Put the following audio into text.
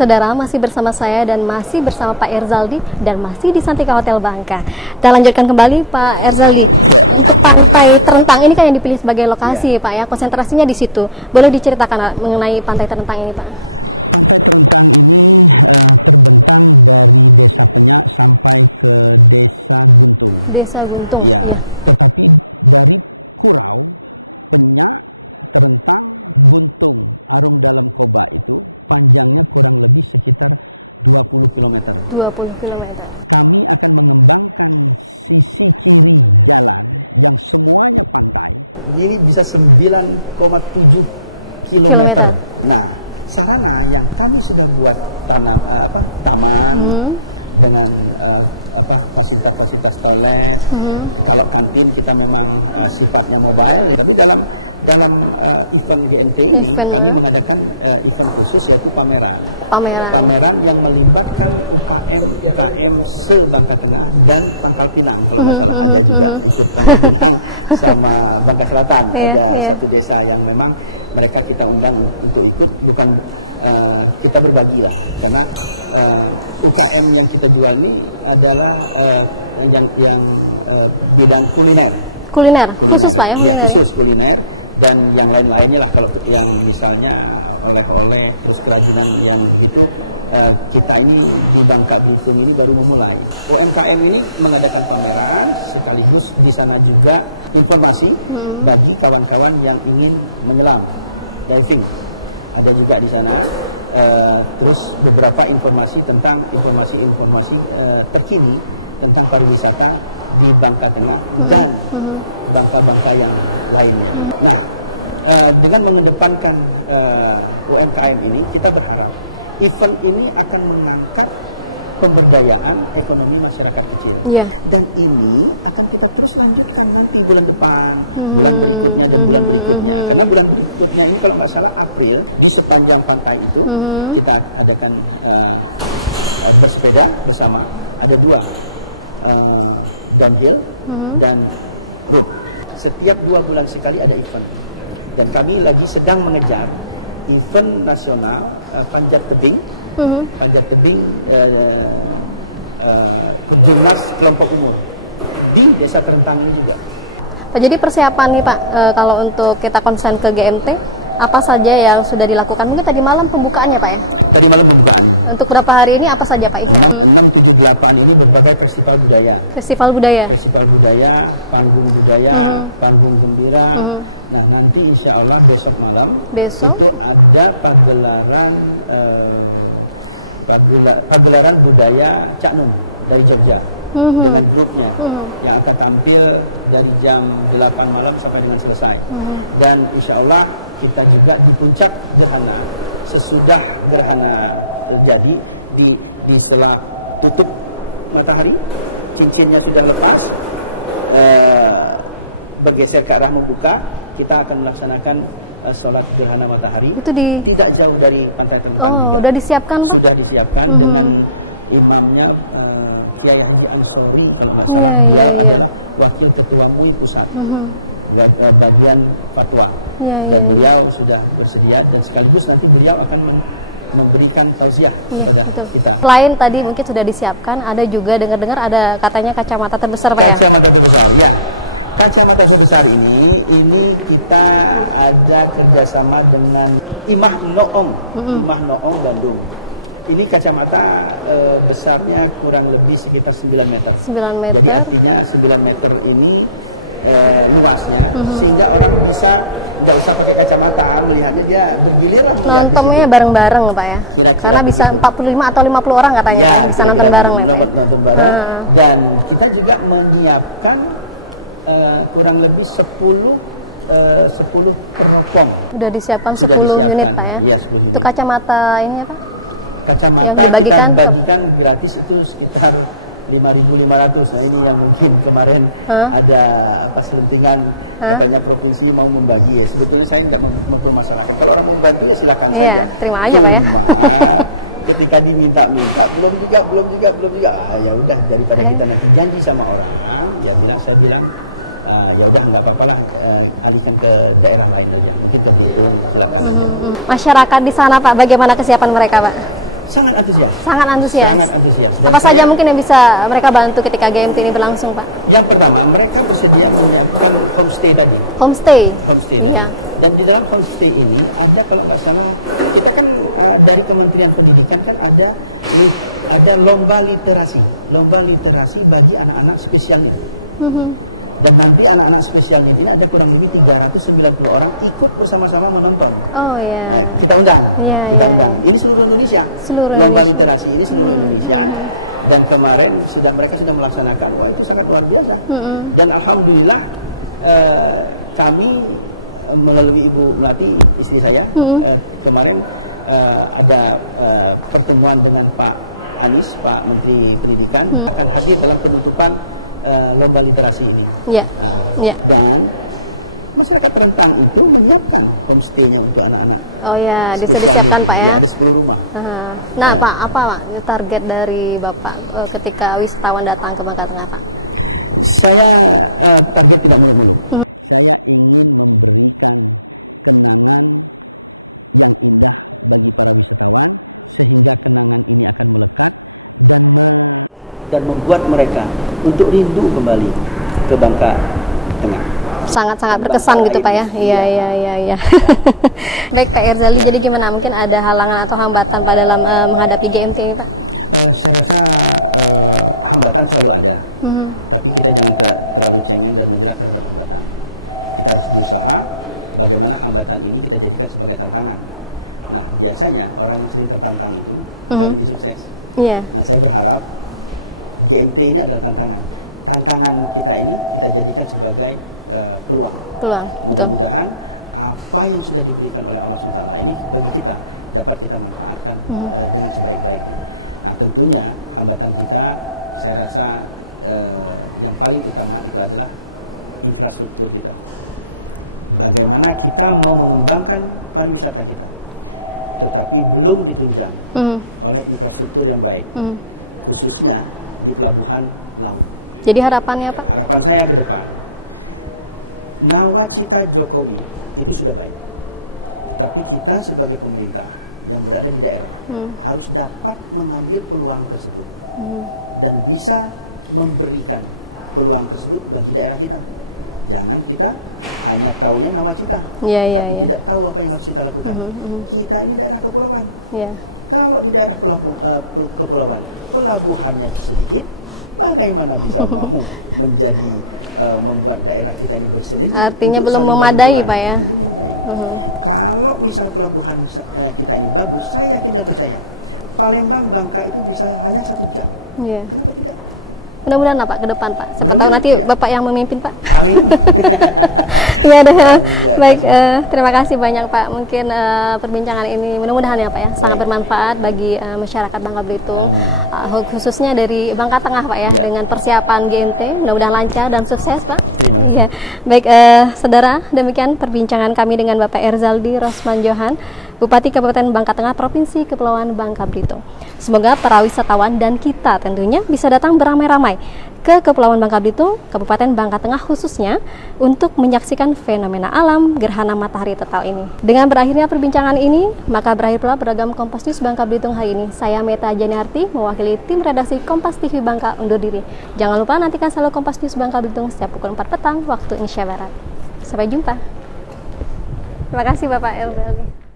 Saudara, masih bersama saya dan masih bersama Pak Erzaldi dan masih di Santika Hotel Bangka. Kita lanjutkan kembali Pak Erzaldi. Untuk Pantai Terentang ini kan yang dipilih sebagai lokasi Pak ya, konsentrasinya di situ. Boleh diceritakan mengenai Pantai Terentang ini Pak? Desa Guntung, iya. Kilometer. 20 kilometer. Ini bisa 9,7 Kilometer. Nah, sarana yang kami sudah buat taman dengan fasilitas toilet. Kalau kantin kita memang sifatnya mobile, tapi dalam event GNT ini kami mengadakan event khusus yaitu pameran yang melibatkan UKM se-Bangka Tengah dan Pangkal Pinang kalau nggak salah ada juga untuk Pangkal Pinang sama Bangka Selatan ada satu desa yang memang mereka kita undang untuk ikut, bukan kita berbagi lah, karena UKM yang kita jual ini adalah yang bidang kuliner khusus Pak ya, khusus kuliner dan yang lain-lainnya lah. Kalau yang misalnya oleh-oleh terus kerajinan yang itu kita ini di Bangka Belitung ini baru memulai. UMKM ini mengadakan pameran sekaligus di sana juga informasi bagi kawan-kawan yang ingin menyelam, diving. Ada juga di sana, terus beberapa informasi informasi terkini tentang pariwisata di Bangka Tengah dan Bangka-Bangka yang lainnya. Nah, dengan mengedepankan UMKM ini, kita berharap event ini akan mengangkat pemberdayaan ekonomi masyarakat kecil. Dan ini akan kita terus lanjutkan nanti bulan depan, bulan berikutnya dan bulan berikutnya. Karena bulan berikutnya ini kalau nggak salah April, di sepanjang pantai itu kita adakan bersepeda bersama. Ada 2, downhill dan rope. Setiap 2 bulan sekali ada event. Dan kami lagi sedang mengejar event nasional panjat tebing, Jurnas kelompok umur di Desa Terentang ini juga. Jadi persiapan nih Pak, kalau untuk kita konsen ke GMT, apa saja yang sudah dilakukan? Mungkin tadi malam pembukaannya Pak ya? Tadi malam pembukaan. Untuk berapa hari ini apa saja Pak event? 6, 7, 8 ini berbagai festival budaya. Festival budaya, panggung budaya, panggung gembira. Nah, nanti insya Allah besok malam itu ada pagelaran budaya Cak Nun dari Jogja dengan grupnya yang akan tampil dari jam 8 malam sampai dengan selesai. Dan insya Allah kita juga di puncak gerhana, sesudah gerhana jadi di setelah tutup matahari, cincinnya sudah lepas, bergeser ke arah membuka, kita akan melaksanakan sholat gerhana matahari. Itu tidak jauh dari Pantai Terentang. Oh, sudah disiapkan Pak? Sudah disiapkan dengan imamnya Kiai Haji Ansori, dia adalah wakil ketua MUI pusat, bagian fatwa. Dan beliau sudah bersedia dan sekaligus nanti beliau akan memberikan tausiah kepada kita. Selain tadi mungkin sudah disiapkan, ada juga dengar-dengar ada katanya kacamata terbesar Pak ya? Kacamata terbesar, ya. Kacamata terbesar ini kita ada kerjasama dengan Imah Noong Bandung. Ini kacamata besarnya kurang lebih sekitar 9 meter. 9 meter. Jadi artinya 9 meter ini luasnya, sehingga orang bisa nggak usah pakai kacamata, melihatnya dia bergiliran. Nontonnya bareng-bareng Pak ya? Karena bisa 45 atau 50 orang katanya ya, bisa nonton bareng Pak. Dan kita juga menyiapkan kurang lebih 10 teropong. Udah disiapkan 10 unit Pak ya? Ya, itu kacamata ini apa? Kacamata yang dibagikan gratis itu sekitar 5.500. Nah, ini yang mungkin kemarin ada selentingan katanya provinsi mau membagi. Ya, sebetulnya saya tidak mempermasalahkan. Kalau orang membantu ya silakan saja. Terima aja Pak ya. Ketika diminta belum juga. Ya udah, daripada kita nanti janji sama orang, saya bilang ya udah nggak apa-apa lah, alihkan ke daerah lain aja. Mungkin silakan. Masyarakat di sana Pak, bagaimana kesiapan mereka Pak? Sangat antusias. Sangat antusias. Sangat antusias. Dan Apa saja mungkin yang bisa mereka bantu ketika GMT ini berlangsung, Pak? yang pertama, mereka bersedia menyiapkan homestay tadi. Homestay. Homestay. Iya. Dan di dalam homestay ini ada, kalau nggak salah, kita kan dari Kementerian Pendidikan kan ada lomba literasi bagi anak-anak spesial itu. Dan nanti anak-anak spesialnya ini ada kurang lebih 390 orang ikut bersama-sama menonton. Oh ya. Kita undang. Iya, Kita iya. undang. Ini seluruh Indonesia. Seluruh Lomba Indonesia. literasi ini seluruh Indonesia. Dan kemarin mereka sudah melaksanakan. Wah, itu sangat luar biasa. Dan alhamdulillah kami melalui Ibu Melati, istri saya, kemarin ada pertemuan dengan Pak Anies, Pak Menteri Pendidikan, akan hadir dalam penutupan lomba literasi ini. Iya. Iya. Dan masyarakat Rentang itu menyiapkan homestay-nya untuk anak-anak. Oh ya, bisa disiapkan Pak ya. Di 10 rumah. Nah Pak, apa Pak target dari Bapak ketika wisatawan datang ke Bangka Tengah, Pak? Saya target tidak muluk-muluk. Saya ingin memberikan pengalaman yang indah bagi para wisatawan semoga pengalaman ini akan melekat dan membuat mereka untuk rindu kembali ke Bangka Tengah. Sangat-sangat berkesan gitu Pak ya. Iya. Baik Pak Erzaldi, jadi gimana? Mungkin ada halangan atau hambatan Pak dalam menghadapi GMT ini Pak? Saya rasa hambatan selalu ada. Tapi kita jangan terlalu cengeng dan menyerah terhadap hambatan. Kita harus berusaha bagaimana hambatan ini kita jadikan sebagai tantangan. Nah, biasanya orang yang sering tertantang itu lebih sukses. Iya. Nah, saya berharap GMT ini adalah tantangan. Tantangan kita ini kita jadikan sebagai peluang. Betul. Mudah-mudahan apa yang sudah diberikan oleh Allah SWT ini bagi kita dapat kita manfaatkan dengan sebaik-baiknya. Nah, tentunya hambatan kita, saya rasa yang paling utama itu adalah infrastruktur kita. Bagaimana kita mau mengembangkan pariwisata kita, tetapi belum ditunjang oleh infrastruktur yang baik, khususnya di pelabuhan laut. Jadi harapannya Pak? Harapan saya ke depan, nawacita Jokowi itu sudah baik, tapi kita sebagai pemerintah yang berada di daerah harus dapat mengambil peluang tersebut dan bisa memberikan peluang tersebut bagi daerah kita. Jangan kita hanya tahunya nawacita, tidak tahu apa yang harus kita lakukan. Kita ini daerah kepulauan. Kalau di daerah kepulauan pelabuhannya sedikit, bagaimana bisa mau menjadi membuat daerah kita ini berselit? Artinya belum memadai Pak ya. Kalau misalnya pelabuhan kita ini bagus, saya yakin dan percaya Palembang Bangka itu bisa hanya 1 jam. Kenapa tidak? Mudah-mudahan Pak ke depan Pak. Siapa tahu nanti Bapak yang memimpin Pak. Amin. Iya deh. Baik, terima kasih banyak Pak. Mungkin perbincangan ini mudah-mudahan ya Pak ya sangat bermanfaat bagi masyarakat Bangka Belitung, khususnya dari Bangka Tengah Pak ya, dengan persiapan GMT. Mudah-mudahan lancar dan sukses Pak. Iya. Baik, saudara, demikian perbincangan kami dengan Bapak Erzaldi Rosman Johan, Bupati Kabupaten Bangka Tengah Provinsi Kepulauan Bangka Belitung. Semoga para wisatawan dan kita tentunya bisa datang beramai-ramai ke Kepulauan Bangka Belitung, Kabupaten Bangka Tengah khususnya, untuk menyaksikan fenomena alam gerhana matahari total ini. Dengan berakhirnya perbincangan ini, maka berakhir pula beragam Kompas News Bangka Belitung hari ini. Saya Meta Janiarti, mewakili tim redaksi Kompas TV Bangka undur diri. Jangan lupa nantikan selalu Kompas News Bangka Belitung setiap pukul 4 petang waktu Indonesia Barat. Sampai jumpa. Terima kasih Bapak Erzaldi.